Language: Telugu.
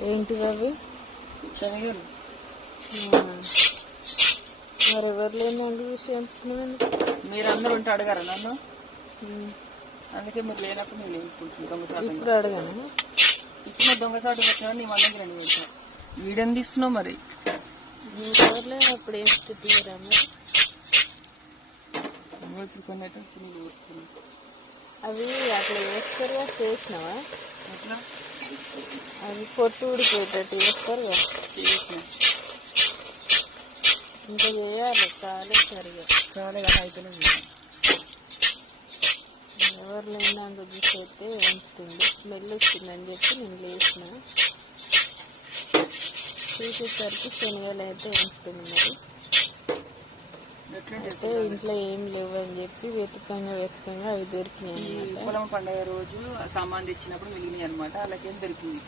ఏంటివి అవి? శనగలు. మరి ఎవరు లేని దాంట్లో చూసి మీరు అందరూ ఉంటే అడగారా నన్ను? అందుకే మీరు లేనప్పుడు నేను లేనుకుంటున్నాను ఇప్పుడు అడగను? ఇప్పుడు దొంగసాటు వచ్చినా నీ మన దగ్గర పెడతా వీడియోని తీస్తున్నావు మరి? ఇంకెవరు లేనప్పుడు ఏం నువ్వు ఇప్పుడు కొన్ని అయితే. అవి అట్లా వేస్తారుగా చేసినావా? అవి పొట్టు ఊడిపోయేటట్టు వేస్తారుగా ఇంకా చేయాలి కాలే సరిగా. చాలా కానీ అయితేనే ఎవరు లేని దాంట్లో చూసి అయితే ఉంచుతుంది. స్మెల్ వచ్చిందని చెప్పి నేను లేచిన చూసేసరికి శనగలు అయితే ఉంచుతుంది మరి. అయితే ఇంట్లో ఏం లేవు అని చెప్పి వెతకంగా వెతకంగా అవి దొరికినాయి అన్నమాట. పొలం పండుగ రోజు సామాన్ తెచ్చినప్పుడు మిగిలినాయి అనమాట అలాగేం దొరికింది?